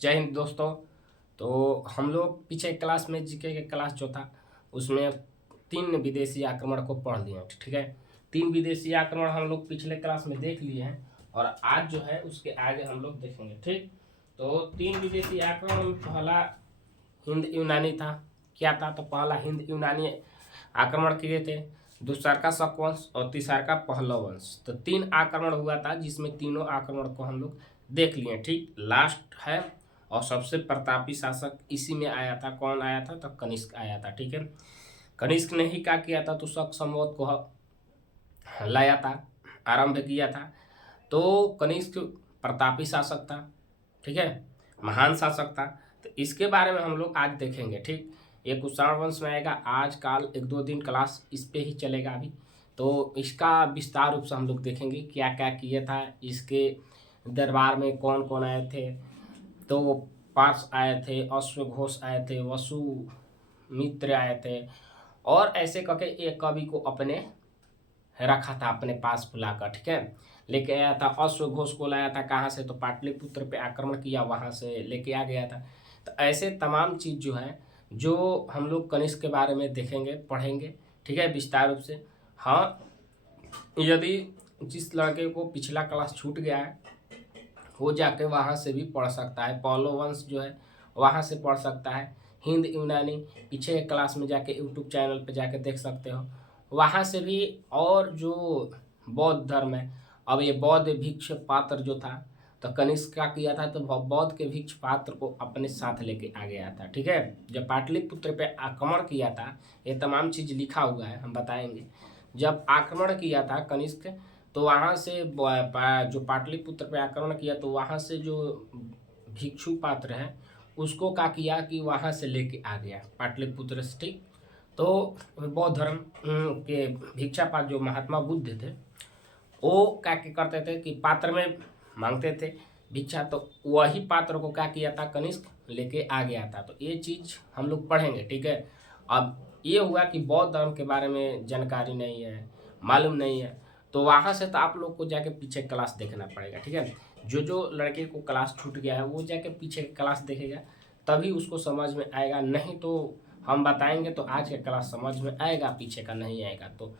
जय हिंद दोस्तों। तो हम लोग पीछे क्लास में जीके के क्लास जो था उसमें 3 विदेशी आक्रमण को पढ़ लिए हैं। ठीक है, 3 विदेशी आक्रमण हम लोग पिछले क्लास में देख लिए हैं और आज जो है उसके आगे हम लोग देखेंगे। ठीक, तो 3 विदेशी आक्रमण में पहला हिंद यूनानी था। क्या था? तो पहला हिंद यूनानी आक्रमण किए थे, दूसरा का शक वंश और तीसरा का पहलव वंश। तो 3 आक्रमण हुआ था जिसमें तीनों आक्रमण को हम लोग देख लिए। ठीक, लास्ट है और सबसे प्रतापी शासक इसी में आया था। कौन आया था? तो कनिष्क आया था। ठीक है, कनिष्क ने ही क्या किया था? तो शक संवत को लाया था, आरंभ किया था। तो कनिष्क प्रतापी शासक था। ठीक है, महान शासक था। तो इसके बारे में हम लोग आज देखेंगे। ठीक, ये कुषाण वंश में आएगा। आज काल 1-2 दिन क्लास इस पे ही चलेगा अभी। तो इसका विस्तार रूप से हम लोग देखेंगे क्या क्या किया था, इसके दरबार में कौन कौन आए थे। तो वो पार्श आए थे, अश्वघोष आए थे, वसु मित्र आए थे और ऐसे करके एक कवि को अपने रखा था अपने पास बुलाकर। ठीक है, लेके आया था। अश्वघोष को लाया था कहाँ से? तो पाटलिपुत्र पे आक्रमण किया, वहाँ से लेके आ गया था। तो ऐसे तमाम चीज़ जो है जो हम लोग कनिष्क के बारे में देखेंगे, पढ़ेंगे। ठीक है, विस्तार रूप से। हाँ, यदि जिस लड़के को पिछला क्लास छूट गया है वो जाके वहाँ से भी पढ़ सकता है। पहलो वंश जो है वहाँ से पढ़ सकता है। हिंद यूनानी पीछे एक क्लास में जाके यूट्यूब चैनल पे जाके देख सकते हो, वहाँ से भी। और जो बौद्ध धर्म है, अब ये बौद्ध भिक्ष पात्र जो था तो कनिष्क का किया था, तो बौद्ध के भिक्ष पात्र को अपने साथ लेके आ गया था। ठीक है, जब पाटलिपुत्र पे आक्रमण किया था, ये तमाम चीज़ लिखा हुआ है, हम बताएंगे। जब आक्रमण किया था कनिष्क, तो वहाँ से जो पाटलिपुत्र पे आक्रमण किया तो वहाँ से जो भिक्षु पात्र है उसको क्या किया कि वहाँ से लेके आ गया पाटलिपुत्र से। ठीक, तो बौद्ध धर्म के भिक्षापात्र जो महात्मा बुद्ध थे वो क्या करते थे कि पात्र में मांगते थे भिक्षा, तो वही पात्र को क्या किया था? कनिष्क लेके आ गया था। तो ये चीज़ हम लोग पढ़ेंगे। ठीक है, अब ये हुआ कि बौद्ध धर्म के बारे में जानकारी नहीं है, मालूम नहीं है, तो वहाँ से तो आप लोग को जाके पीछे क्लास देखना पड़ेगा। ठीक है, जो लड़के को क्लास छूट गया है वो जाके पीछे क्लास देखेगा, तभी उसको समझ में आएगा। नहीं तो हम बताएंगे तो आज का क्लास समझ में आएगा, पीछे का नहीं आएगा। तो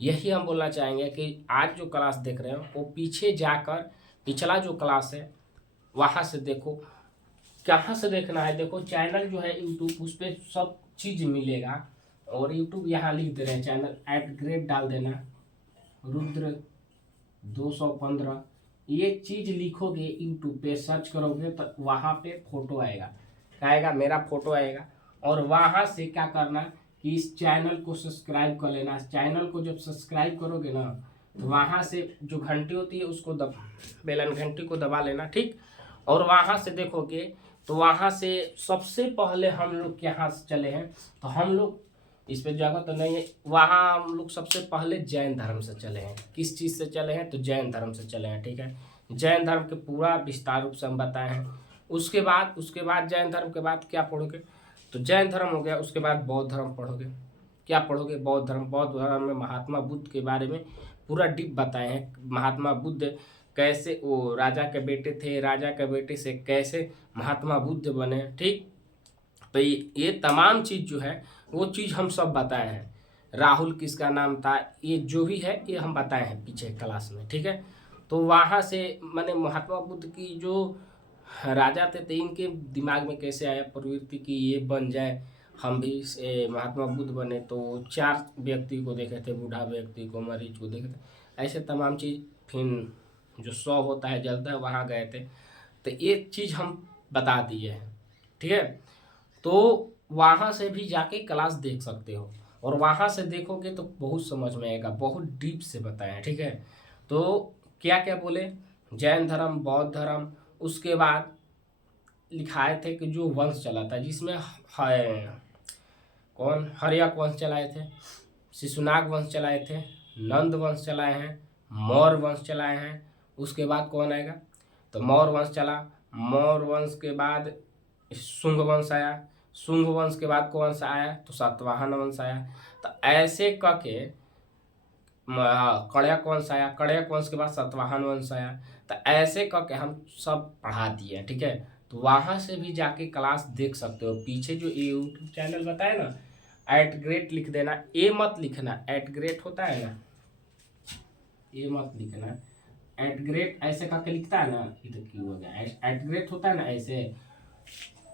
यही हम बोलना चाहेंगे कि आज जो क्लास देख रहे हो वो पीछे जाकर पिछला जो क्लास है वहाँ से देखो। कहाँ से देखना है? देखो चैनल जो है यूट्यूब, उस पर सब चीज़ मिलेगा। और यूट्यूब यहाँ लिख दे रहे हैं चैनल @ग्रेड डाल देना, रुद्र 215 ये चीज़ लिखोगे यूट्यूब पे सर्च करोगे तो वहाँ पे फोटो आएगा, क्या आएगा? मेरा फोटो आएगा। और वहाँ से क्या करना कि इस चैनल को सब्सक्राइब कर लेना। चैनल को जब सब्सक्राइब करोगे ना तो वहाँ से जो घंटी होती है उसको बेलन घंटी को दबा लेना। ठीक, और वहाँ से देखोगे तो वहाँ से सबसे पहले हम लोग के यहाँ से चले हैं, तो हम लोग इस पे जगह तो नहीं है, वहाँ हम लोग सबसे पहले जैन धर्म से चले हैं। किस चीज़ से चले हैं? तो जैन धर्म से चले हैं। ठीक है, जैन धर्म के पूरा विस्तार रूप से हम बताए हैं। उसके बाद जैन धर्म के बाद क्या पढ़ोगे? तो जैन धर्म हो गया, उसके बाद बौद्ध धर्म पढ़ोगे। क्या पढ़ोगे? बौद्ध धर्म में महात्मा बुद्ध के बारे में पूरा डीप बताए हैं। महात्मा बुद्ध कैसे वो राजा के बेटे थे, राजा के बेटे से कैसे महात्मा बुद्ध बने। ठीक, तो ये तमाम चीज़ जो है वो चीज़ हम सब बताए हैं। राहुल किसका नाम था, ये जो भी है ये हम बताए हैं पीछे क्लास में। ठीक है, तो वहाँ से मैंने महात्मा बुद्ध की जो राजा थे इनके दिमाग में कैसे आया प्रवृत्ति कि ये बन जाए, हम भी महात्मा बुद्ध बने। तो 4 व्यक्ति को देखे थे, बूढ़ा व्यक्ति को, मरीज को देखे थे, ऐसे तमाम चीज़। फिर जो 100 होता है जलता है, वहाँ गए थे। तो ये चीज़ हम बता दिए हैं। ठीक है, तो वहाँ से भी जाके क्लास देख सकते हो और वहाँ से देखोगे तो बहुत समझ में आएगा, बहुत डीप से बताया। ठीक है, तो क्या क्या बोले? जैन धर्म, बौद्ध धर्म, उसके बाद लिखाए थे कि जो वंश चला था जिसमें कौन हर्यक वंश चलाए थे, शिशुनाग वंश चलाए थे, नंद वंश चलाए हैं, मौर्य वंश चलाए हैं। उसके बाद कौन आएगा? तो मौर्य वंश चला। मौर्य वंश के बाद शुंग वंश आया। शुंग वंश के बाद कौन सा आया? तो सातवाहन वंश आया। तो ऐसे करके कड़यक वंश आया। कड़यक वंश के बाद सातवाहन वंश आया। तो ऐसे करके हम सब पढ़ा दिए। ठीक है, तो वहाँ से भी जाके क्लास देख सकते हो। पीछे जो यूट्यूब चैनल बताए ना, @ग्रेट लिख देना, ए मत लिखना, @ग्रेट होता है ना, ये मत लिखना, @ग्रेट ऐसे करके लिखता है ना, इधर क्यों हो गया, @ग्रेट होता है ना ऐसे,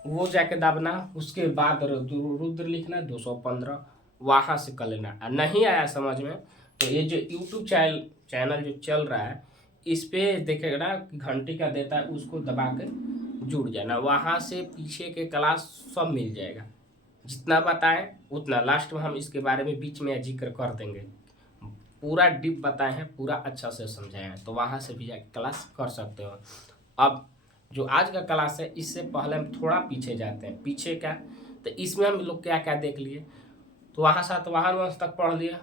वो जाके दाबना, उसके बाद रुद्र लिखना 215, वहाँ से कर लेना। नहीं आया समझ में तो ये जो यूट्यूब चैनल जो चल रहा है इस पे देखेगा ना घंटी का देता है, उसको दबा के जुड़ जाना, वहाँ से पीछे के क्लास सब मिल जाएगा। जितना बताएं उतना, लास्ट में हम इसके बारे में बीच में जिक्र कर देंगे। पूरा डीप बताए हैं, पूरा अच्छा से समझाए हैं, तो वहाँ से भी जाके क्लास कर सकते हो। अब जो आज का क्लास है इससे पहले हम थोड़ा पीछे जाते हैं। पीछे क्या, तो इसमें हम लोग क्या क्या देख लिए, तो वहाँ सातवाहन वंश तक पढ़ लिया।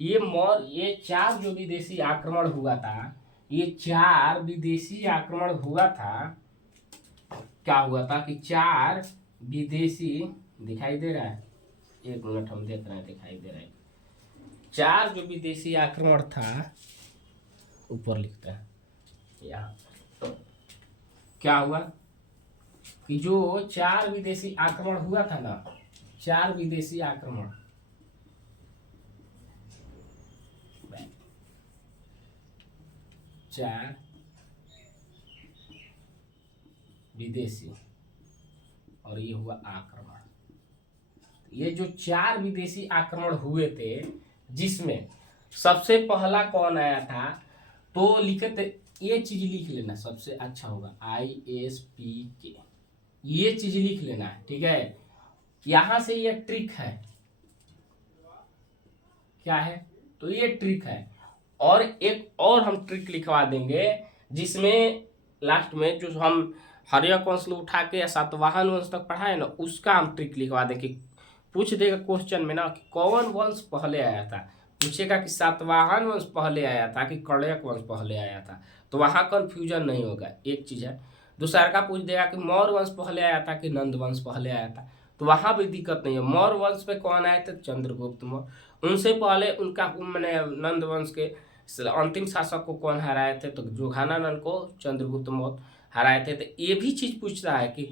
ये 4 जो विदेशी आक्रमण हुआ था, ये 4 विदेशी आक्रमण हुआ था, क्या हुआ था कि 4 विदेशी, दिखाई दे रहा है, 1 मिनट हम देख रहे हैं, दिखाई दे रहा है, 4 जो विदेशी आक्रमण था, ऊपर लिखता है यहाँ, तो क्या हुआ कि जो 4 विदेशी आक्रमण हुआ था ना, 4 विदेशी आक्रमण, 4 विदेशी और ये हुआ आक्रमण। ये जो 4 विदेशी आक्रमण हुए थे, जिसमें सबसे पहला कौन आया था, तो लिखे थे, ये चीज लिख लेना सबसे अच्छा होगा, ISPK, ये चीज लिख लेना है, ठीक है। यहां से ये ट्रिक है, क्या है, तो ये ट्रिक है। और एक और हम ट्रिक लिखवा देंगे, जिसमें लास्ट में जो हम हर्यक वंश उठा के सातवाहन वंश तक पढ़ाए ना, उसका हम ट्रिक लिखवा देंगे। पूछ देगा क्वेश्चन में ना कि कौन वंश पहले आया था, पूछेगा कि सातवाहन वंश पहले आया था कि कण्यक वंश पहले आया था, तो वहाँ कंफ्यूजन नहीं होगा, एक चीज है। दूसरा का पूछ देगा कि मौर्य वंश पहले आया था कि नंद वंश पहले आया था, तो वहाँ भी दिक्कत नहीं है। मौर्य वंश में कौन आए थे, चंद्रगुप्त मौर्य, उनसे पहले उनका मैंने नंद वंश के अंतिम शासक को कौन हराए थे, तो जोधानानंद को चंद्रगुप्त मौर्य हराए थे। तो ये भी चीज पूछ रहा है कि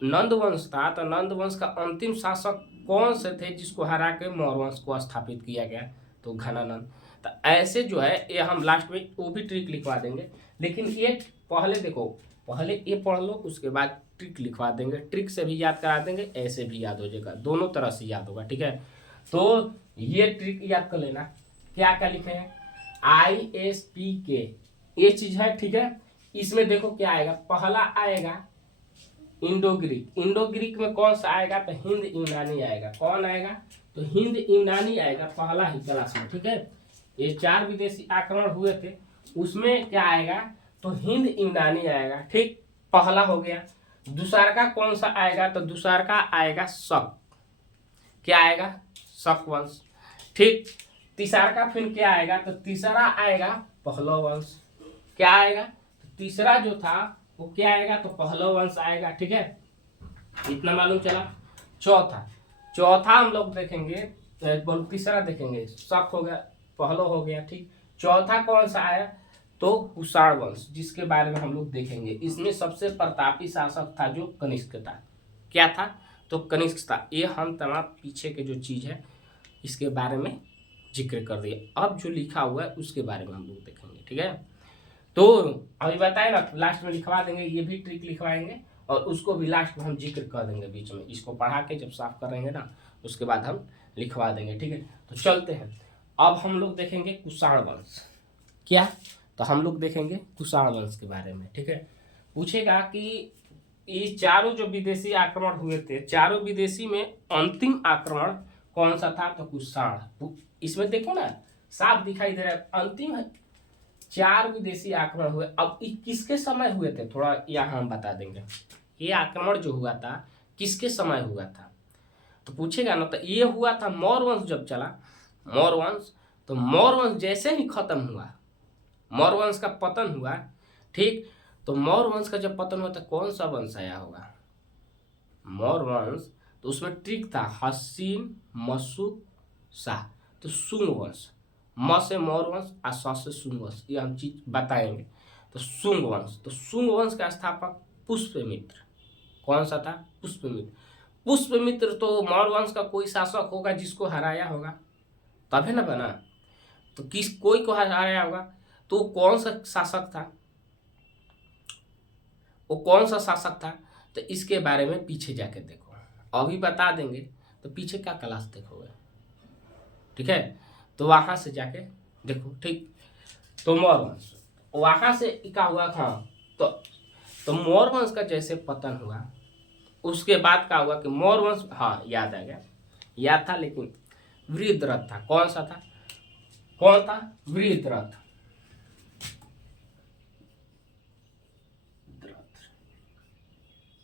नंद वंश था, तो नंद वंश का अंतिम शासक कौन से थे जिसको हरा के मौर्य वंश को स्थापित किया गया, तो घनानंद। तो ऐसे जो है ये हम लास्ट में वो भी ट्रिक लिखवा देंगे, लेकिन ये पहले देखो, पहले ये पढ़ लो, उसके बाद ट्रिक लिखवा देंगे, ट्रिक से भी याद करा देंगे, ऐसे भी याद हो जाएगा, दोनों तरह से याद होगा, ठीक है। तो ये ट्रिक याद कर लेना, क्या क्या लिखे हैं, ISPK, ये चीज है, ठीक है। इसमें देखो क्या आएगा, पहला आएगा इंडो ग्रीक, इंडो ग्रीक में कौन सा आएगा, तो हिंद यूनानी आएगा, कौन आएगा, तो हिंद यूनानी आएगा पहला ही क्लास में, ठीक है। ये 4 विदेशी आक्रमण हुए थे, उसमें क्या आएगा, तो हिंद यूनानी आएगा, ठीक, पहला हो गया। दूसरा का कौन सा आएगा, तो दूसरा का आएगा शक, क्या आएगा, शक वंश, ठीक। तीसरा का फिर क्या आएगा, तो तीसरा आएगा पहलव वंश, क्या आएगा, तो तीसरा जो था वो क्या आएगा, तो पहलव वंश आएगा, ठीक है। इतना मालूम चला। चौथा हम लोग देखेंगे, तीसरा देखेंगे, शक हो गया, पहलव हो गया, ठीक। चौथा कौन सा आया, तो कुषाण वंश, जिसके बारे में हम लोग देखेंगे। इसमें सबसे प्रतापी शासक था जो कनिष्क था, क्या था, तो कनिष्क था। ये हम तमाम पीछे के जो चीज है इसके बारे में जिक्र कर दिए। अब जो लिखा हुआ है उसके बारे में हम लोग देखेंगे, ठीक है। तो अभी बताए ना, लास्ट में लिखवा देंगे, ये भी ट्रिक लिखवाएंगे और उसको भी लास्ट में हम जिक्र कर देंगे बीच में, इसको पढ़ा के जब साफ करेंगे ना उसके बाद हम लिखवा देंगे, ठीक है। तो चलते हैं, अब हम लोग देखेंगे कुषाण वंश, क्या, तो हम लोग देखेंगे कुषाण वंश के बारे में, ठीक है। पूछेगा कि ये चारों जो विदेशी आक्रमण हुए थे, चारों विदेशी में अंतिम आक्रमण कौन सा था, तो कुषाण। इसमें देखो ना साफ दिखाई दे रहा है, अंतिम है, 4 विदेशी आक्रमण हुए। अब ये किसके समय हुए थे, थोड़ा यहाँ हम बता देंगे। ये आक्रमण जो हुआ था किसके समय हुआ था, तो पूछेगा ना, तो ये हुआ था मौर्य वंश जब चला, मौर्य वंश, तो मौर्य वंश जैसे ही खत्म हुआ, मौर्य वंश का पतन हुआ, ठीक। तो मौर्य वंश का जब पतन हुआ तो कौन सा वंश आया होगा, मौर्य वंश, तो उसमें ट्रिक था, हसीन, मसूक, शाह, तो शुंग वंश, म से मौर्य वंश और स से शुंग वंश, ये हम चीज बताएंगे। तो शुंग वंश, तो शुंग वंश का स्थापक पुष्यमित्र, कौन सा था? पुष्पमित्र। पुष्पमित्र तो मौर्य वंश का कोई शासक होगा जिसको हराया होगा, तभी ना बना। तो किस कोई को हराया होगा, तो कौन सा शासक था, वो कौन सा शासक था? तो इसके बारे में पीछे जाके देखो, अभी बता देंगे तो पीछे का क्लास देखोगे, ठीक है? तो वहां से जाके देखो, ठीक। तो मौर्य वंश वहां से क्या हुआ था, तो मौर्य वंश का जैसे पतन हुआ, उसके बाद क्या हुआ कि मौर्य वंश, हाँ याद आ गया, याद था, लेकिन वृद्धरथ था। कौन सा था? कौन था? वृद्धरथ।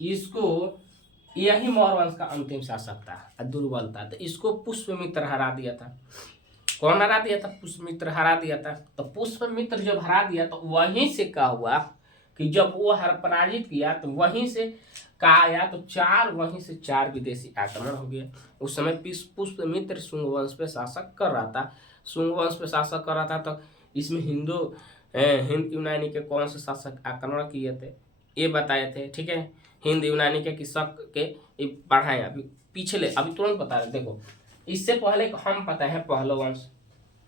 इसको, यही मौर्य वंश का अंतिम शासक था, दुर्बल था, तो इसको पुष्पमित्र हरा दिया था। कौन हरा दिया था? पुष्पमित्र हरा दिया था। तो पुष्पमित्र जब हरा दिया तो वहीं से क्या हुआ कि जब वो हर पराजित किया तो वहीं से कहा आया, तो वहीं से चार विदेशी आक्रमण हो गया। उस समय पुष्पमित्र शुंग वंश पे शासक कर रहा था। शुंग वंश पे शासक कर रहा था, तो इसमें हिंद यूनानी के कौन से शासक आक्रमण किए थे ये बताए थे, ठीक है? हिंद यूनानी के किसक के पढ़ाए, अभी पिछले, अभी तुरंत बता रहे। देखो, इससे पहले हम पता है पहलव वंश,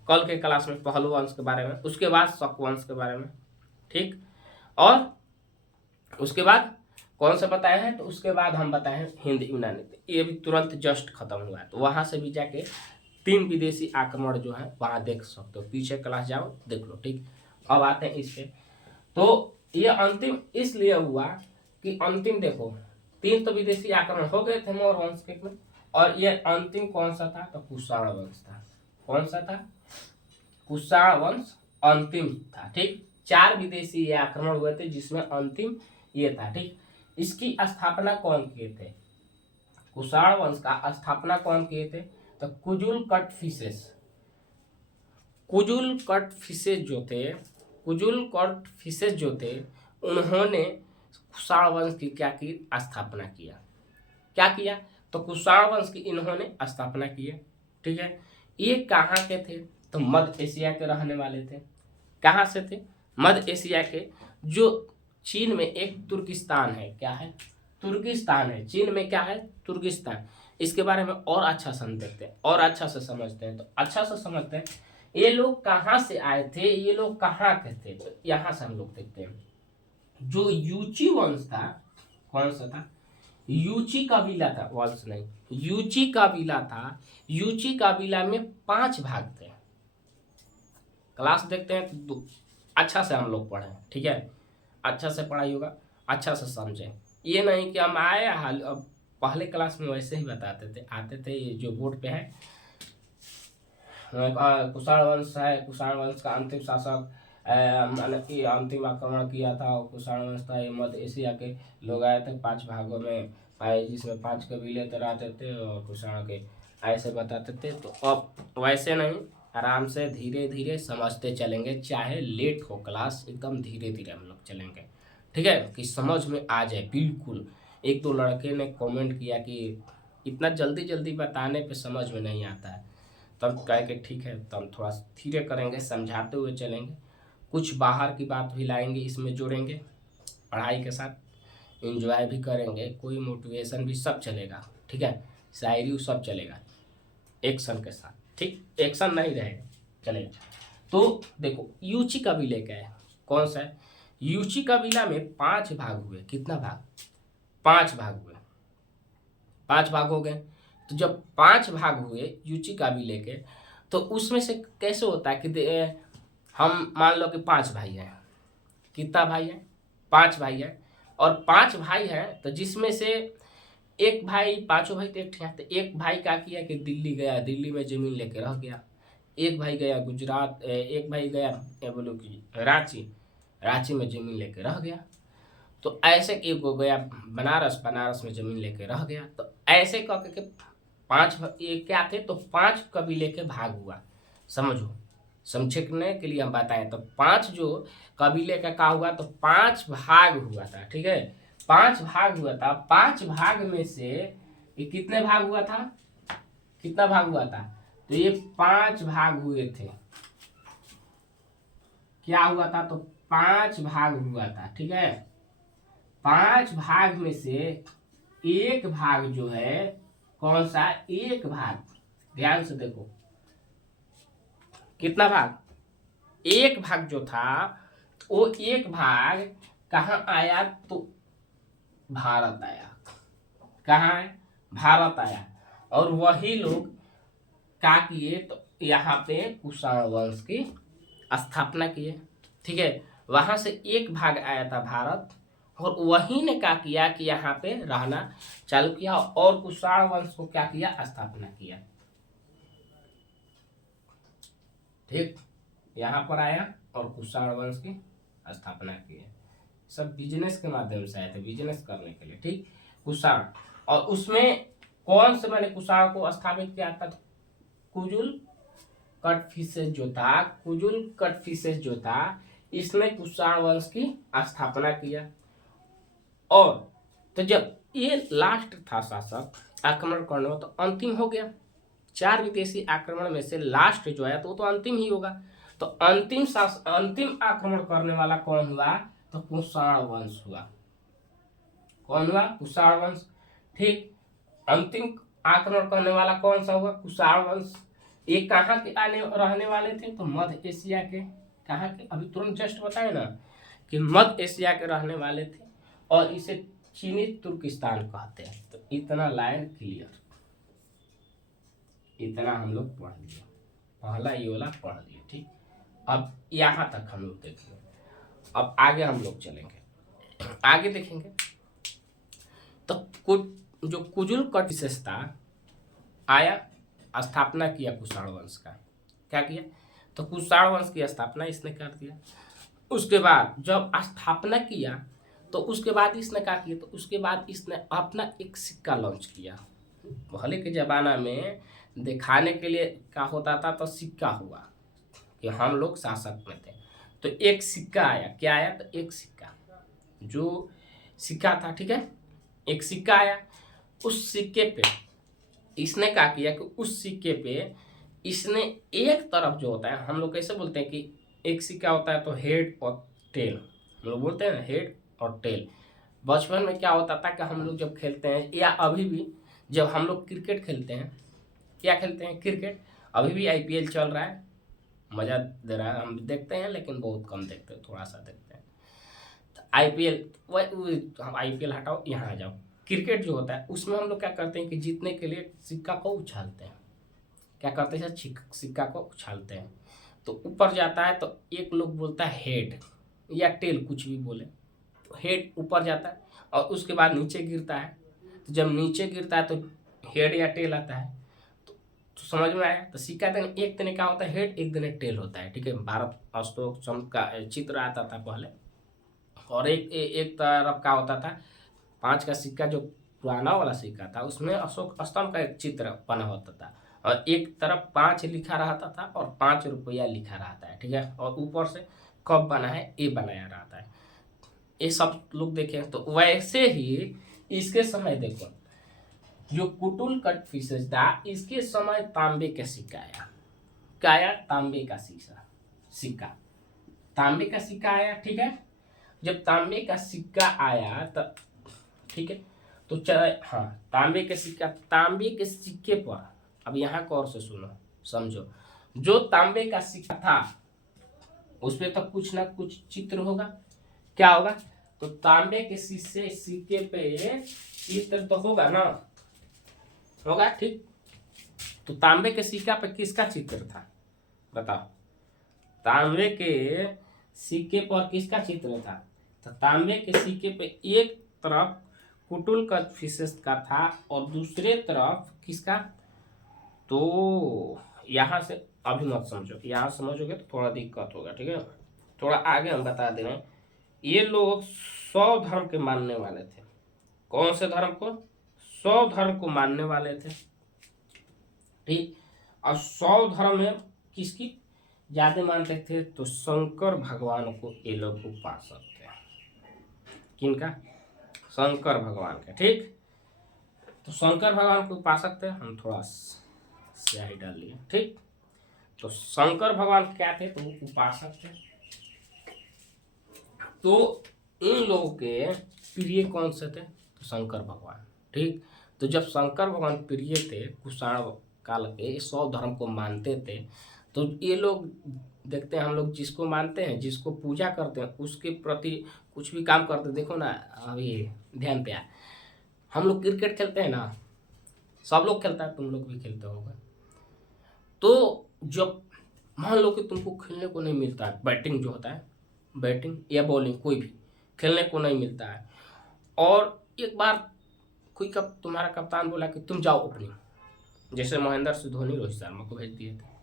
कल के क्लास में पहलव वंश के बारे में, उसके बाद शक वंश के बारे में, ठीक। और उसके बाद कौन सा बताए हैं, तो उसके बाद हम बताए हैं हिंद यूनानी। ये भी तुरंत जस्ट खत्म हुआ है, तो वहां से भी जाके 3 विदेशी आक्रमण जो है वहां देख सकते हो, पीछे क्लास जाओ देख लो, ठीक। अब आते हैं इस पे। तो ये अंतिम इसलिए हुआ कि अंतिम देखो, 3 तो विदेशी आक्रमण हो गए थे मौर्य वंश के में, और ये अंतिम कौन सा था? तो कुषाण वंश था। कौन सा था? कुषाण वंश अंतिम था, ठीक। 4 विदेशी ये आक्रमण हुए थे, जिसमें अंतिम ये था, ठीक। इसकी स्थापना कौन किए थे? कुषाण वंश का स्थापना कौन किए थे? तो कुजुल कटफिसेस। कुजुल कटफिसेस जो थे, कुजुल कटफिसेस जो थे, उन्होंने कुषाण वंश की क्या की? स्थापना किया। क्या किया? तो कुषाण वंश की इन्होंने स्थापना की है, ठीक है। ये कहाँ के थे? तो मध्य एशिया के रहने वाले थे। कहाँ से थे? मध्य एशिया के। जो चीन में एक तुर्किस्तान है, क्या है? तुर्किस्तान है। चीन में क्या है? तुर्किस्तान। इसके बारे में और अच्छा समझ देखते हैं, और अच्छा से समझते हैं, तो अच्छा से समझते हैं ये लोग कहाँ से आए थे, ये लोग कहाँ के थे। तो यहाँ से हम लोग देखते हैं, जो यूची वंश था, कौन सा था? यूची काबिला था, वंश नहीं, यूची काबिला था। यूची काबिला में 5 भाग थे। क्लास देखते हैं तो अच्छा से हम लोग पढ़ें, ठीक है? अच्छा से पढ़ाई होगा, अच्छा से समझें। ये नहीं कि हम आए हाल, अब पहले क्लास में वैसे ही बताते थे, आते थे, ये जो बोर्ड पे है कुषाण वंश है, कुषाण वंश का अंतिम शासक मतलब कि अंतिम आक्रमण किया था, और कुषाण वंश था, ये मध्य एशिया के लोग आए थे, 5 भागों में आए, जिसमें 5 कबीले रहते थे, और कुषाण के ऐसे बताते थे। तो अब वैसे नहीं, आराम से धीरे धीरे समझते चलेंगे, चाहे लेट हो क्लास, एकदम धीरे धीरे हम लोग चलेंगे, ठीक है, कि समझ में आ जाए बिल्कुल। एक दो लड़के ने कमेंट किया कि इतना जल्दी जल्दी बताने पे समझ में नहीं आता है, तब कहे कि ठीक है, तो हम थोड़ा धीरे करेंगे, समझाते हुए चलेंगे, कुछ बाहर की बात भी लाएंगे, इसमें जोड़ेंगे, पढ़ाई के साथ एंजॉय भी करेंगे, कोई मोटिवेशन भी, सब चलेगा, ठीक है, शायरी सब चलेगा एक्शन के साथ, ठीक, एक्शन नहीं रहेगा, चलेगा। तो देखो, यूची कबीले का है, कौन सा है? यूची कबीला में 5 भाग हुए। कितना भाग? 5 भाग हुए। 5 भाग हो गए। तो जब 5 भाग हुए यूची काबिले के, तो उसमें से कैसे होता है कि हम मान लो कि 5 भाई हैं। कितना भाई है? 5 भाई है। और 5 भाई हैं, तो जिसमें से एक भाई, पांचों भाई तो एक ठे, तो एक भाई क्या किया कि दिल्ली गया, दिल्ली में जमीन लेके रह गया। एक भाई गया गुजरात, एक भाई गया बोलो कि रांची, रांची में जमीन लेके रह गया। तो ऐसे एक हो गया बनारस, बनारस में जमीन लेके रह गया। तो ऐसे करके 5 ये क्या थे, तो 5 कबीले के भाग हुआ। समझो, समझने के लिए हम बताएं तो 5 जो कबीले का हुआ, तो 5 भाग हुआ था, ठीक है, 5 भाग हुआ था। 5 भाग में से ये कितने भाग हुआ था? कितना भाग हुआ था? तो ये 5 भाग हुए थे। क्या हुआ था? तो 5 भाग हुआ था, ठीक है। 5 भाग में से एक भाग जो है, कौन सा एक भाग, ध्यान से देखो कितना भाग, एक भाग जो था वो एक भाग कहाँ आया, तो भारत आया। कहाँ है, भारत आया। और वही लोग क्या किए, तो यहाँ पे कुषाण वंश की स्थापना किए। ठीक है, वहां से एक भाग आया था भारत, और वही ने क्या किया कि यहाँ पे रहना चालू किया और कुषाण वंश को क्या किया, स्थापना किया। ठीक, यहाँ पर आया और कुषाण वंश की स्थापना की है। सब बिजनेस के माध्यम से आए थे, बिजनेस करने के लिए। ठीक, कुषाण, और उसमें कौन से मैंने कुषाण को स्थापित किया था, कुजुल कटफिसेस जो था, कुजुल कटफिसेस जो था, इसने कुषाण वंश की स्थापना किया। और तो जब ये लास्ट था शासक आक्रमण करने में, तो अंतिम हो गया। 4 विदेशी आक्रमण में से लास्ट जो है तो वो तो अंतिम ही होगा। तो अंतिम आक्रमण करने वाला कौन हुआ, तो कुषाण वंश हुआ। कौन हुआ, कुषाण वंश। ठीक, अंतिम आक्रमण करने वाला कौन सा हुआ, कुषाण वंश। ये कहाँ के आने रहने वाले थे, तो मध्य एशिया के। कहाँ के, अभी तुरंत जस्ट बताए ना कि मध्य एशिया के रहने वाले थे, और इसे चीनी तुर्किस्तान कहते हैं। तो इतना लाइन क्लियर, इतना हम लोग पढ़ लिए, पहला ये वाला पढ़ लिए। ठीक, अब यहाँ तक हम लोग देखेंगे। अब आगे हम लोग चलेंगे, आगे देखेंगे। तो जो कुजुल कट विशेषता आया, स्थापना किया कुषाण वंश का। क्या किया, तो कुषाण वंश की स्थापना इसने कर दिया। उसके बाद जब स्थापना किया, तो उसके बाद इसने क्या किया, तो उसके बाद इसने अपना एक सिक्का लॉन्च किया। पहले के जमाना में दिखाने के लिए क्या होता था, तो सिक्का हुआ कि हम लोग शासक में थे, तो एक सिक्का आया। क्या आया, तो एक सिक्का, जो सिक्का था, ठीक है, एक सिक्का आया। उस सिक्के पे इसने क्या किया कि उस सिक्के पे इसने एक तरफ जो होता है, हम लोग कैसे बोलते हैं कि एक सिक्का होता है तो हेड और टेल, हम लोग बोलते हैं ना हेड और टेल। बचपन में क्या होता था कि हम लोग जब खेलते हैं, या अभी भी जब हम लोग क्रिकेट खेलते हैं, क्या खेलते हैं, क्रिकेट। अभी भी आईपीएल चल रहा है, मज़ा दे रहा है, हम देखते हैं लेकिन बहुत कम देखते हैं, थोड़ा सा देखते हैं। तो आईपीएल, हम आईपीएल हटाओ, यहाँ आ जाओ। क्रिकेट जो होता है उसमें हम लोग क्या करते हैं कि जीतने के लिए सिक्का को उछालते हैं। क्या करते हैं, सिक्का को उछालते हैं, तो ऊपर जाता है तो एक लोग बोलता है हेड या टेल, कुछ भी बोले, तो हेड ऊपर जाता है और उसके बाद नीचे गिरता है। तो जब नीचे गिरता है तो हेड या टेल आता है। तो समझ में आया, तो सिक्का दिन एक दिन क्या होता है, हेड, एक दिन टेल होता है। ठीक है, भारत अशोक स्तंभ का चित्र आता था पहले, और एक तरफ क्या होता था, 5 का सिक्का जो पुराना वाला सिक्का था उसमें अशोक स्तंभ का एक चित्र बना होता था, और एक तरफ 5 लिखा रहता था और 5 रुपया लिखा रहता है। ठीक है, और ऊपर से कब बना है, ए बनाया रहता है। ये सब लोग देखें, तो वैसे ही इसके समय देखो, जो कुटुल कट फिशेज था, इसके समय तांबे का सिक्का आया। क्या आया, तांबे का सिक्का, तांबे का सिक्का आया। ठीक है, जब तांबे का सिक्का आया तो ठीक है, तो चले, हाँ, तांबे के सिक्का, तांबे के सिक्के पर, अब यहाँ गौर से सुनो, समझो, जो तांबे का सिक्का था उस पे तो कुछ ना कुछ चित्र होगा। क्या होगा, तो तांबे के सिक्के पे चित्र तो होगा ना, होगा। ठीक, तो तांबे के सिक्का पे किसका चित्र था, बताओ, तांबे के सिक्के पर किसका चित्र था, तो तांबे के सिक्के पे एक तरफ कुटुल का फिशेस का था और दूसरे तरफ किसका, तो यहाँ से अभी मत समझो, यहाँ समझोगे तो थोड़ा दिक्कत होगा। ठीक है, थोड़ा आगे हम बता दे रहे हैं। ये लोग 100 धर्म के मानने वाले थे। कौन से धर्म को, 100 धर्म को मानने वाले थे। ठीक, और 100 धर्म में किसकी ज्यादा मानते थे, तो शंकर भगवान को ये लोग उपासक थे। किनका, शंकर भगवान का। ठीक, तो शंकर भगवान को उपासक थे। हम थोड़ा स्याही डाल लिए। ठीक, तो शंकर भगवान क्या थे, तो उपासक थे। तो इन लोगों के प्रिय कौन से थे, तो शंकर भगवान। ठीक। तो जब शंकर भगवान प्रिय थे, कुषाण काल के, 100 धर्म को मानते थे, तो ये लोग देखते हैं, हम लोग जिसको मानते हैं, जिसको पूजा करते हैं, उसके प्रति कुछ भी काम करते हैं। देखो ना, अभी ध्यान पे आए, हम लोग क्रिकेट खेलते हैं ना, सब लोग खेलता है, तुम लोग भी खेलते होगे। तो जब मान लो कि तुमको खेलने को नहीं मिलता है, बैटिंग जो होता है, बैटिंग या बॉलिंग कोई भी खेलने को नहीं मिलता है, और एक बार कोई तुम्हारा कप्तान बोला कि तुम जाओ ओपनिंग, जैसे महेंद्र सिंह धोनी रोहित शर्मा को भेज दिए थे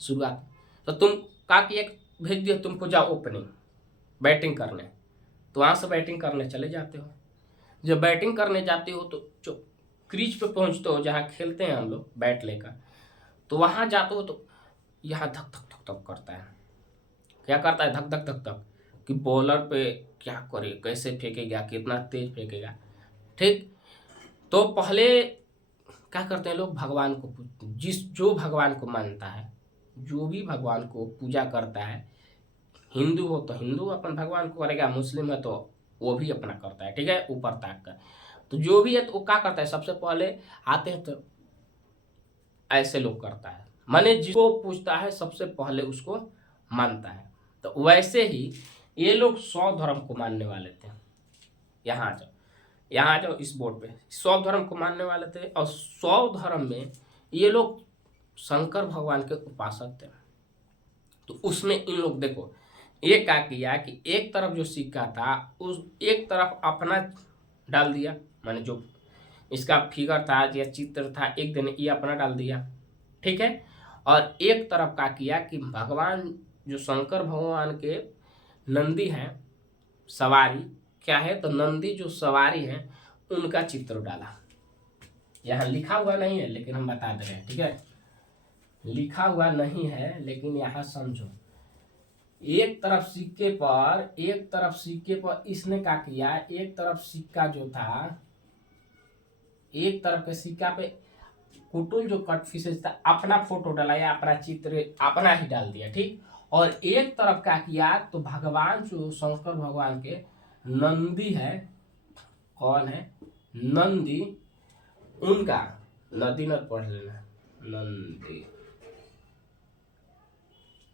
शुरुआत, तो तुम कहा कि एक भेज दिया तुमको, जाओ ओपनिंग बैटिंग करने, तो वहाँ से बैटिंग करने चले जाते हो। जब बैटिंग करने जाते हो तो जो क्रीज पे पहुँचते हो, जहाँ खेलते हैं हम लोग बैट लेकर, तो वहाँ जाते हो तो यहाँ धक धक धक धक करता है। क्या करता है? धक धक धक धक, कि बॉलर पे क्या करे, कैसे फेंकेगा, कितना तेज फेंकेगा। ठीक। तो पहले क्या करते हैं लोग, भगवान को पूजते, जो भगवान को मानता है, जो भी भगवान को पूजा करता है, हिंदू हो तो हिंदू अपन भगवान को करेगा, मुस्लिम है तो वो भी अपना करता है, ठीक है, ऊपर ताक कर। तो जो भी है तो वो क्या करता है, सबसे पहले आते हैं तो ऐसे लोग करता है, माने जिसको पूछता है सबसे पहले उसको मानता है। तो वैसे ही ये लोग 100 धर्म को मानने वाले थे। यहाँ जाओ इस बोर्ड पे, 100 धर्म को मानने वाले थे, और 100 धर्म में ये लोग शंकर भगवान के उपासक थे। तो उसमें इन लोग देखो, ये क्या किया कि एक तरफ जो सिक्का था, उस एक तरफ अपना डाल दिया, माने जो इसका फिगर था या चित्र था, एक दिन ये अपना डाल दिया, ठीक है। और एक तरफ क्या किया कि भगवान जो शंकर भगवान के नंदी हैं, सवारी क्या है, तो नंदी जो सवारी है उनका चित्र डाला। यहाँ लिखा हुआ नहीं है लेकिन हम बता दे रहे हैं, ठीक है, लिखा हुआ नहीं है लेकिन यहाँ समझो। एक तरफ सिक्के पर इसने क्या किया, एक तरफ सिक्का जो था, एक तरफ के सिक्का पे कुटुल जो कट फिशेज था अपना फोटो डाला या अपना चित्र अपना ही डाल दिया, ठीक। और एक तरफ क्या किया, तो भगवान जो शंकर भगवान के नंदी है, कौन है, नंदी, उनका, नदी न पढ़ लेना, नंदी,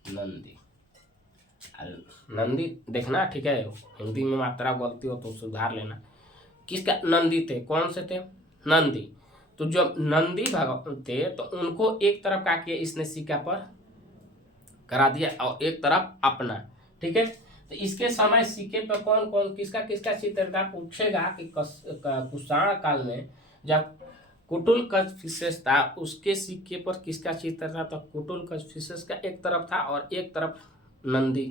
नंदी, नंदी देखना, ठीक है, हिंदी में मात्रा गलती हो तो सुधार लेना। किसका नंदी थे, कौन से थे, नंदी। तो जब नंदी भगवान थे तो उनको एक तरफ क्या किया, इसने सिक्का पर करा दिया और एक तरफ अपना, ठीक है। तो इसके समय सिक्के पर कौन कौन किसका किसका चित्र था, पूछेगा कि कुषाण काल में जब कुटुल कन्फ्यूशियस था उसके सिक्के पर किसका चित्र था, तो कुटुल कन्फ्यूशियस का एक तरफ था और एक तरफ नंदी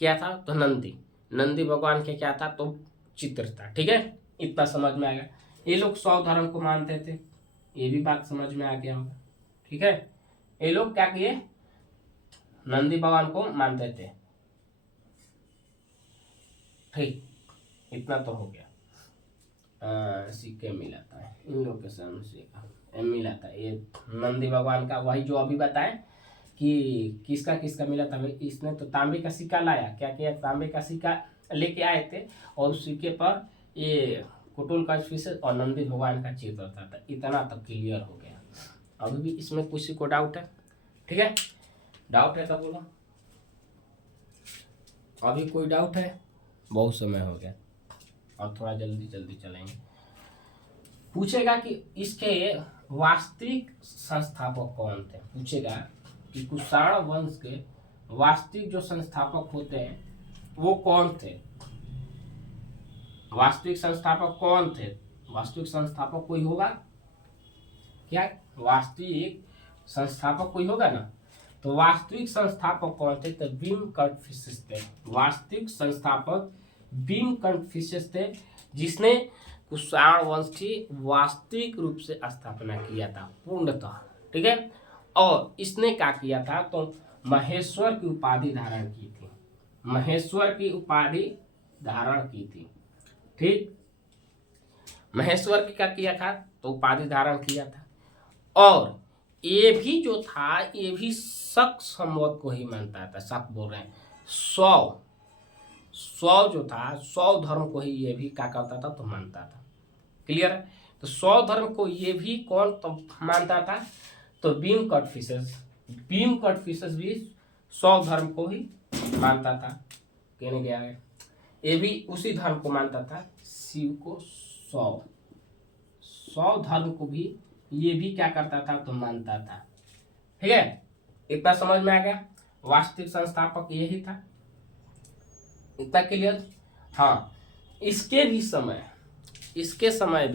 क्या था, तो नंदी भगवान के क्या था, तो चित्र था, ठीक है। इतना समझ में आएगा। ये लोग 100 धर्म को मानते थे, ये भी बात समझ में आ गया होगा, ठीक है। ये लोग क्या किए, नंदी भगवान को मानते थे, ठीक। इतना तो हो गया। सिक्के मिला था इन लोग के सामने, मिला था ये नंदी भगवान का, वही जो अभी बताए कि किसका किसका मिला था। इसने तो तांबे का सिक्का लाया, क्या किया, तांबे का सिक्का लेके आए थे और उस सिक्के पर ये कुटुल का फिश और नंदी भगवान का चित्र था। इतना तो क्लियर हो गया। अभी भी इसमें किसी को डाउट है, ठीक है, डाउट है तो बोलो, अभी कोई डाउट है, बहुत समय हो गया, अब थोड़ा जल्दी जल्दी चलेंगे। पूछेगा कि इसके वास्तविक संस्थापक कौन थे, पूछेगा कि कुषाण वंश के वास्तविक जो संस्थापक होते हैं वो कौन थे, वास्तविक संस्थापक कौन थे, वास्तविक संस्थापक कोई होगा क्या, वास्तविक संस्थापक कोई होगा ना, तो वास्तविक संस्थापक कौन थे, तो बीम कन्फ्यूशियस थे। वास्तविक संस्थापक बीम कन्फ्यूशियस थे, जिसने कुषाण वंश की वास्तविक रूप से स्थापना किया था पूर्णतः, ठीक है। और इसने क्या किया था, तो महेश्वर की उपाधि धारण की थी, महेश्वर की उपाधि धारण की थी, ठीक। महेश्वर की क्या किया था, तो उपाधि धारण किया था। और ये भी जो था, ये भी शक संवत को ही मानता था, शक बोल रहे हैं, 100 जो था, 100 धर्म को ही ये भी क्या करता था, तो मानता था। क्लियर है। तो सौ धर्म को ये भी कौन तो मानता था, तो बीम कट फिशेस भी सौ धर्म को ही मानता था। कहने गया है ये भी उसी धर्म को मानता था, शिव को सौ धर्म को भी ये भी क्या करता था, तो मानता था। ठीक है, इतना समझ में आ गया। वास्तविक संस्थापक यही था, इतना क्लियर। हाँ, इसके समय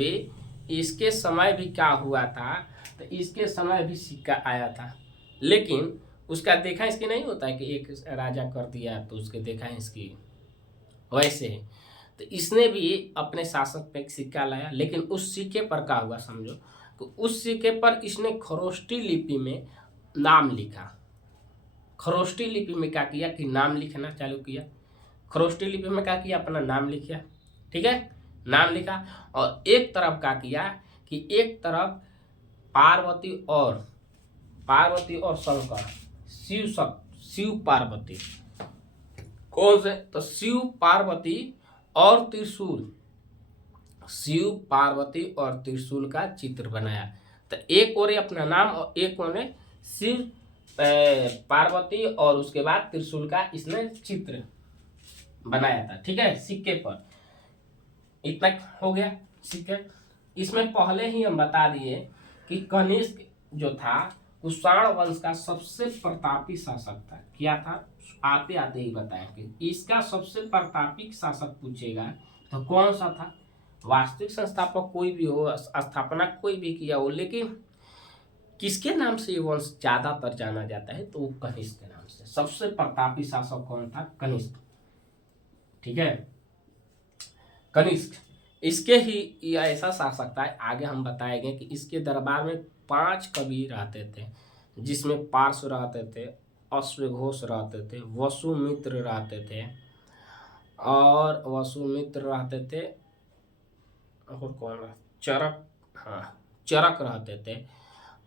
भी क्या हुआ था, तो इसके समय भी सिक्का आया था, लेकिन उसका देखा इसकी नहीं होता है कि एक राजा कर दिया तो उसके देखा है इसकी, वैसे ही तो इसने भी अपने शासक पे एक सिक्का लाया, लेकिन उस सिक्के पर क्या हुआ समझो, तो उस सिक्के पर इसने खरोष्टी लिपि में नाम लिखा। खरोष्टी लिपि में क्या किया कि नाम लिखना चालू किया। खरोष्टी लिपि में क्या किया, अपना नाम लिखा। ठीक है, नाम लिखा। और एक तरफ क्या किया कि एक तरफ पार्वती और शंकर, शिव पार्वती, कौन से, तो शिव पार्वती और त्रिशूल का चित्र बनाया। तो एक ओर अपना नाम और एक ओर शिव पार्वती और उसके बाद त्रिशूल का इसने चित्र बनाया था। ठीक है, सिक्के पर। इतना हो गया सिक्के। इसमें पहले ही हम बता दिए कि कनिष्क जो था कुषाण वंश का सबसे प्रतापी शासक था। क्या था, आते आते ही बताएंगे। इसका सबसे प्रतापी शासक पूछेगा तो कौन सा था। वास्तविक संस्थापक कोई भी हो, स्थापना कोई भी किया हो, लेकिन किसके नाम से ये वंश ज्यादातर जाना जाता है, तो वो कनिष्क के नाम से। सबसे प्रतापी शासक कौन था, कनिष्क। ठीक है, कनिष्क। इसके ही ये ऐसा शासक था, आगे हम बताएंगे कि इसके दरबार में 5 कवि रहते थे, जिसमें पार्श्व रहते थे, अश्वघोष रहते थे, वसुमित्र रहते थे, और कौन रहा, चरक, हाँ चरक रहते थे,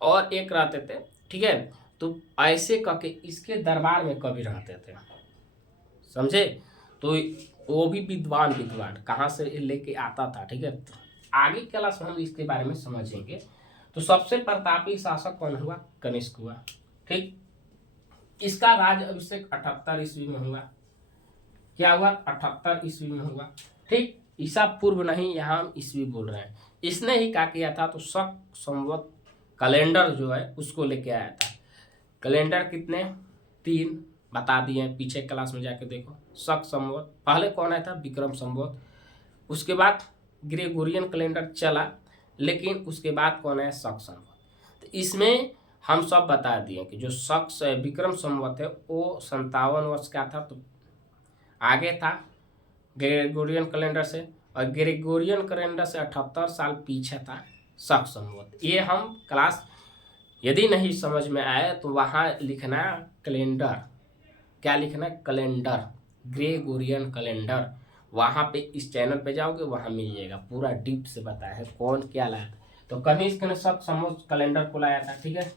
और एक रहते थे। ठीक है, तो ऐसे करके इसके दरबार में कवि रहते थे, समझे। तो वो भी विद्वान कहाँ से लेके आता था। ठीक है, तो आगे क्लास में हम इसके बारे में समझेंगे। तो सबसे प्रतापी शासक कौन हुआ, कनिष्क हुआ। ठीक, इसका राज अभिषेक 78 ईस्वी में हुआ। क्या हुआ, 78 ईस्वी में हुआ। ठीक, ईसा पूर्व नहीं, यहाँ हम ईस्वी बोल रहे हैं। इसने ही क्या किया था, तो शक संवत कैलेंडर जो है उसको लेके आया था। कैलेंडर कितने, 3 बता दिए, पीछे क्लास में जाके देखो। शक संवत पहले कौन आया था, विक्रम संवत। उसके बाद ग्रेगोरियन कैलेंडर चला, लेकिन उसके बाद कौन है, शक संवत। तो इसमें हम सब बता दिए कि जो शक विक्रम संवत है वो 57 वर्ष का था, तो आगे था ग्रेगोरियन कैलेंडर से, और ग्रेगोरियन कैलेंडर से 78 साल पीछे था शक संवत। ये हम क्लास यदि नहीं समझ में आए तो वहाँ लिखना कैलेंडर, क्या लिखना, कैलेंडर, ग्रेगोरियन कैलेंडर। वहाँ पे इस चैनल पे जाओगे, वहाँ मिल जाएगा, पूरा डीप से बताया है कौन क्या लाया था। तो कनिष्क ने शक संवत कैलेंडर को लाया था। ठीक है,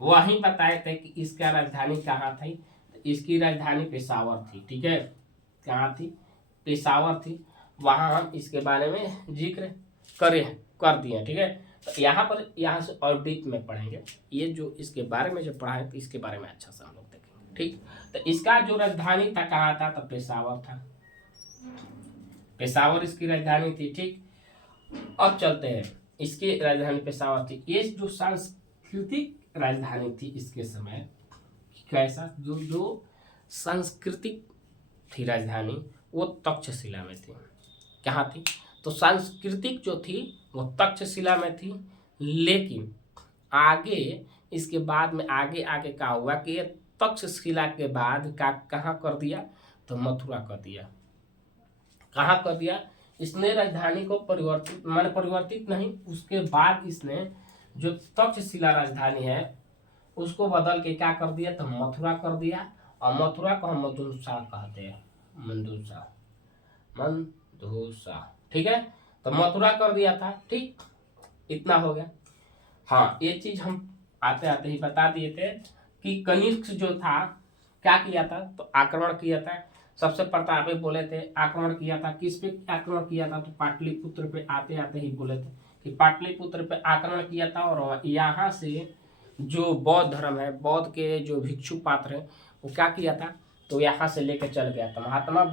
वहीं बताए थे कि इसका राजधानी कहाँ थी, इसकी राजधानी पेशावर थी। ठीक है, कहाँ थी, पेशावर थी। वहाँ हम इसके बारे में जिक्र कर दिए। ठीक है, तो यहाँ से और डीप में पढ़ेंगे। ये जो इसके बारे में जो पढ़ा है, तो इसके बारे में अच्छा से हम लोग देखेंगे। ठीक, तो इसका जो राजधानी था कहाँ था, तो पेशावर था। पेशावर इसकी राजधानी थी। ठीक, अब चलते हैं, इसकी राजधानी पेशावर थी। ये जो सांस्कृतिक राजधानी थी इसके समय, कैसा, जो सांस्कृतिक थी राजधानी, वो तक्षशिला में थी। कहाँ थी, तो सांस्कृतिक जो थी वो तक्षशिला में थी, लेकिन आगे इसके बाद में आगे आगे क्या हुआ कि ये तक्षशिला के बाद कहाँ कर दिया, तो मथुरा कर दिया। कहाँ कर दिया, इसने राजधानी को परिवर्तित नहीं, उसके बाद इसने जो तक्षशिला राजधानी है उसको बदल के क्या कर दिया, तो मथुरा कर दिया। और मथुरा को हम मंदूसा कहते हैं, मंदूसा। ठीक है, तो मथुरा कर दिया था। ठीक, इतना हो गया। हाँ, ये चीज हम आते आते ही बता दिए थे कि कनिष्क जो था क्या किया था, तो आक्रमण किया था, सबसे प्रतापी बोले थे, आक्रमण किया था, किस पे आक्रमण किया था? तो पाटलिपुत्र पे आते आते ही बोले थे कि पाटलिपुत्र पे आक्रमण किया था। और यहाँ से जो बौद्ध धर्म है, बौद्ध के जो भिक्षु पात्र है, वो क्या किया था? तो यहाँ से लेकर चल गया था। महात्मा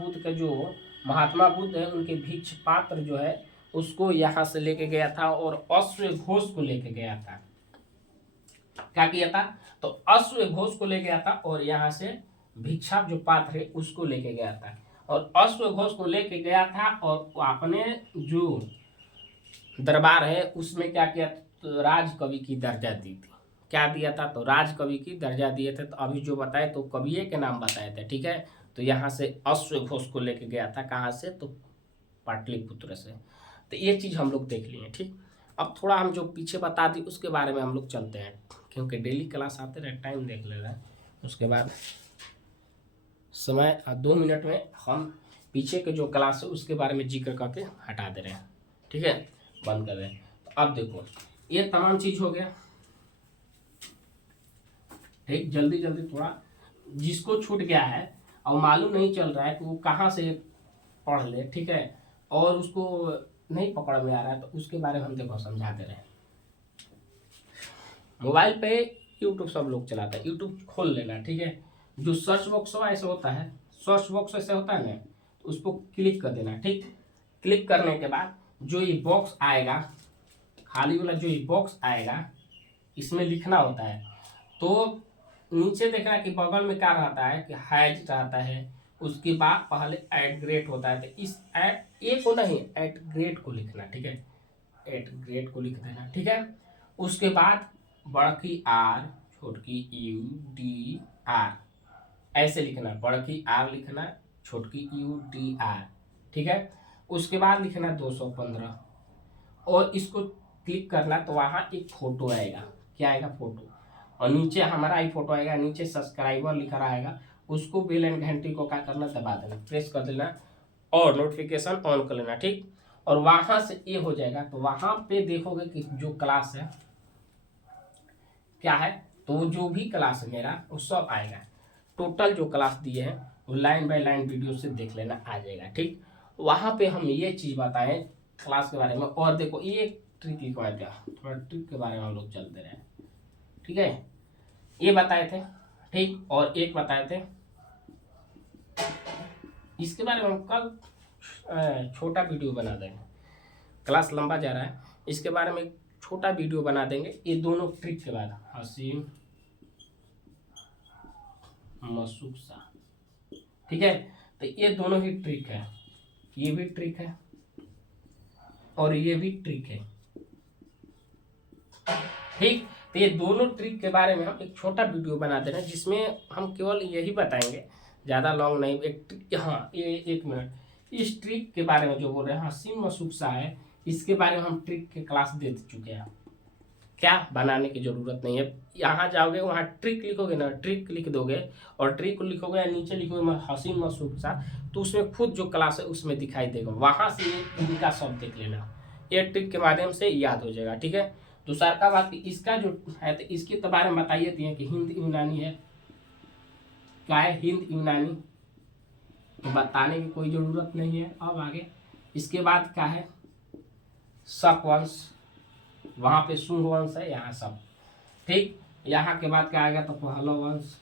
बुद्ध है, उनके भिक्ष पात्र जो है उसको यहाँ से लेके गया था और अश्व घोष को लेके गया था। क्या किया था? तो अश्व घोष को ले गया था और यहाँ से भिक्षा जो पात्र है उसको लेके गया था। और अश्व घोष को लेके गया था और अपने जो दरबार है उसमें क्या किया? तो राजकवि की दर्जा दी थी। क्या दिया था? तो राजकवि की दर्जा दिए थे। तो अभी जो बताए तो कविये के नाम बताए थे, ठीक है। तो यहाँ से अश्व घोष को लेके गया था, कहाँ से? तो पाटलिपुत्र से। तो ये चीज़ हम लोग देख लिए, ठीक। अब थोड़ा हम जो पीछे बता दी उसके बारे में हम लोग चलते हैं, क्योंकि डेली क्लास आते रहे, टाइम देख ले रहे हैं। उसके बाद समय 2 मिनट में हम पीछे के जो क्लास है उसके बारे में जिक्र करके हटा दे रहे हैं, ठीक है, बंद कर रहे हैं। तो अब देखो ये तमाम चीज़ हो गया, ठीक। जल्दी जल्दी थोड़ा, जिसको छूट गया है और मालूम नहीं चल रहा है कि वो कहाँ से पढ़ ले, ठीक है, और उसको नहीं पकड़ में आ रहा है, तो उसके बारे में हम देखो समझा दे रहे हैं। मोबाइल पे यूट्यूब सब लोग चलाता है, यूट्यूब खोल लेना, ठीक है। जो सर्च बॉक्स ऐसे होता है, सर्च बॉक्स ऐसे होता है ना, तो उसको क्लिक कर देना, ठीक। क्लिक करने के बाद जो ये बॉक्स आएगा, खाली वाला जो ये बॉक्स आएगा, इसमें लिखना होता है। तो नीचे देखना कि बगल में क्या रहता है कि हैज रहता है, उसके बाद पहले एट ग्रेड होता है। तो इस एट ए को नहीं, एट ग्रेड को लिखना, ठीक है, एट ग्रेड को लिख देना, ठीक है। उसके बाद बड़की आर छोटकी यू डी आर ऐसे लिखना, बड़की आर लिखना, छोटकी यू डी आर, ठीक है। उसके बाद लिखना 215 और इसको क्लिक करना, तो वहाँ एक फोटो आएगा। क्या आएगा? फोटो। और नीचे हमारा ही फोटो आएगा, नीचे सब्सक्राइबर लिखा रहेगा, उसको बेल एंड घंटी को क्या करना? दबा देना, प्रेस कर देना और नोटिफिकेशन ऑन कर लेना, ठीक। और वहाँ से ये हो जाएगा। तो वहाँ पे देखोगे कि जो क्लास है क्या है, तो जो भी क्लास है मेरा वो सब आएगा। टोटल जो क्लास दिए हैं वो लाइन बाय लाइन वीडियो से देख लेना, आ जाएगा, ठीक। वहाँ पे हम ये चीज़ बताएं क्लास के बारे में। और देखो ये ट्रिक लिखवाया था, थोड़ा ट्रिक के बारे में हम लोग चलते रहे, ठीक है। ये बताए थे, ठीक। और एक बताए थे, इसके बारे में हम कल छोटा वीडियो बना देंगे, क्लास लंबा जा रहा है, इसके बारे में छोटा वीडियो बना देंगे। ये दोनों ट्रिक के बाद हसीम मसूसा, ठीक है। तो ये दोनों ही ट्रिक है, ये भी ट्रिक है और ये भी ट्रिक है, ठीक। तो ये दोनों ट्रिक के बारे में हम एक छोटा वीडियो बना दे रहे हैं, जिसमें हम केवल यही बताएंगे, ज़्यादा लॉन्ग नहीं। हाँ, ये 1 मिनट, इस ट्रिक के बारे में जो बोल रहे हैं हसीम मसूसा है, इसके बारे में हम ट्रिक के क्लास दे चुके हैं। क्या बनाने की ज़रूरत नहीं है, यहाँ जाओगे वहाँ ट्रिक लिखोगे ना, ट्रिक लिख दोगे और ट्रिक लिखोगे या नीचे लिखोगे हसीम मसूसा, तो उसमें खुद जो क्लास है उसमें दिखाई देगा, वहाँ से इनका सब देख लेना, ये ट्रिक के माध्यम से याद हो जाएगा, ठीक है। दूसरा का बात कि इसका जो है, तो इसके तो बारे में बताइए दिए कि हिंद यूनानी है, क्या है हिंद यूनानी, तो बताने की कोई ज़रूरत नहीं है। अब आगे इसके बाद क्या है? शक वंश, वहाँ पे शुंग वंश है, यहाँ सब, ठीक। यहाँ के बाद क्या आएगा? तो पहलव वंश,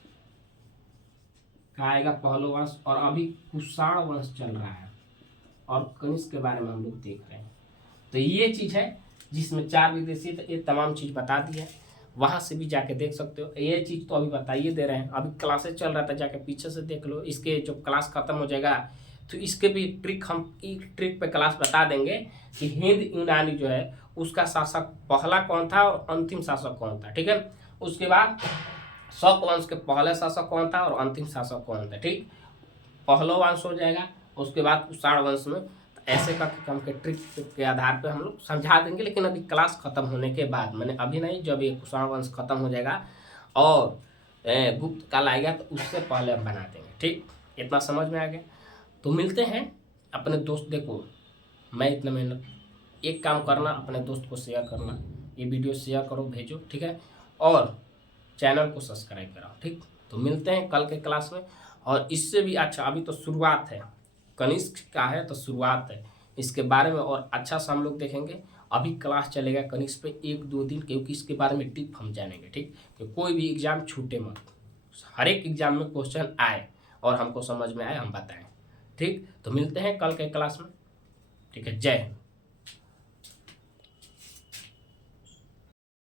क्या आएगा? पहलव वंश। और अभी कुषाण वंश चल रहा है और कनिष्क के बारे में हम लोग देख रहे हैं। तो ये चीज़ है जिसमें 4 विदेशी, तो ये तमाम चीज़ बता दी है, वहाँ से भी जाके देख सकते हो। ये चीज़ तो अभी बताइए दे रहे हैं, अभी क्लासेस चल रहा था, जाके पीछे से देख लो। इसके जब क्लास खत्म हो जाएगा तो इसके भी ट्रिक, हम एक ट्रिक पे क्लास बता देंगे कि हिंद यूनानी जो है उसका शासक पहला कौन था और अंतिम शासक कौन था, ठीक है। उसके बाद शक वंश के पहले शासक कौन था और अंतिम शासक कौन था, ठीक। पहलो वंश हो जाएगा, उसके बाद कुषाण वंश में। ऐसे करके हम के ट्रिक के आधार पे हम लोग समझा देंगे, लेकिन अभी क्लास खत्म होने के बाद, मैंने अभी नहीं, जब ये कुषाण वंश खत्म हो जाएगा और गुप्त काल आएगा तो उससे पहले हम बना देंगे, ठीक। इतना समझ में आ गया? तो मिलते हैं अपने दोस्त, देखो मैं इतना मेहनत, एक काम करना, अपने दोस्त को शेयर करना, ये वीडियो शेयर करो, भेजो, ठीक है, और चैनल को सब्सक्राइब कराओ, ठीक। तो मिलते हैं कल के क्लास में। और इससे भी अच्छा, अभी तो शुरुआत है, कनिष्क का है तो शुरुआत है, इसके बारे में और अच्छा सा हम लोग देखेंगे। अभी क्लास चलेगा कनिष्क पे 1-2 दिन, क्योंकि इसके बारे में टिप हम जानेंगे, ठीक। कि कोई भी एग्जाम छूटे मत, हर एक एग्जाम में क्वेश्चन आए और हमको समझ में आए हम बताएं, ठीक। तो मिलते हैं कल के क्लास में, ठीक है। जय हिंद।